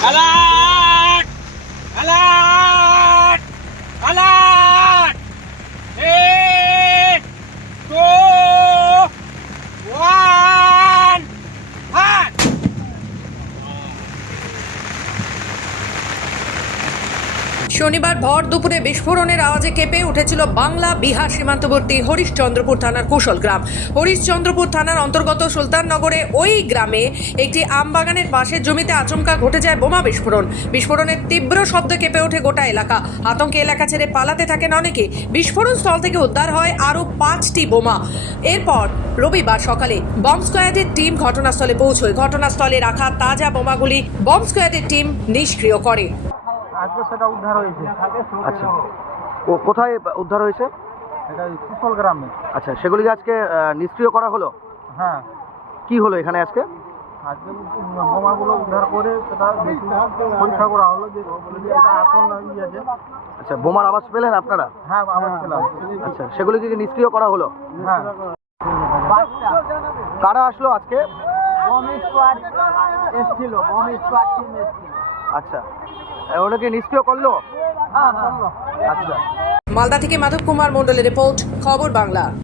拜拜。শনিবার ভর দুপুরে বিস্ফোরণের আওয়াজে কেঁপে উঠেছিল বাংলা, বিহার সীমান্তবর্তী হরিশচন্দ্রপুর থানার কুশল গ্রাম। হরিশচন্দ্রপুর থানার অন্তর্গত সুলতাননগরে ওই গ্রামে একটি আমবাগানের পাশের জমিতে আচমকা ঘটে যায় বোমা বিস্ফোরণ। বিস্ফোরণের তীব্র শব্দে কেঁপে ওঠে গোটা এলাকা। আতঙ্কে এলাকা ছেড়ে পালাতে থাকেন অনেকে। বিস্ফোরণ স্থল থেকে উদ্ধার হয় আরও পাঁচটি বোমা। এরপর রবিবার সকালে বম্ব স্কোয়াডের টিম ঘটনাস্থলে পৌঁছয়। ঘটনাস্থলে রাখা তাজা বোমাগুলি বম্ব স্কোয়াডের টিম নিষ্ক্রিয় করে। আজকে সেটা উদ্ধার হয়েছে। আচ্ছা। ও কোথায় উদ্ধার হয়েছে? এটা কুশল গ্রামে। আচ্ছা সেগুলিকে আজকে নিষ্ক্রিয় করা হলো? হ্যাঁ। কি হলো এখানে আজকে? আজকে বোমাগুলো উদ্ধার করে সেটা পরীক্ষা করা হলো যে বলে যে এটা এখন আছে। আচ্ছা বোমার আওয়াজ পেলেন আপনারা? হ্যাঁ পেলাম। আচ্ছা সেগুলিকে কি নিষ্ক্রিয় করা হলো? হ্যাঁ। কারা আসলো আজকে? বম স্কোয়াড এসছিল বম স্কোয়াড টিম এসছিল। আচ্ছা। ওনাকে নিষ্ক্রিয় করল? আচ্ছা। মালদা থেকে মাধব কুমার মন্ডলের রিপোর্ট খবর বাংলা।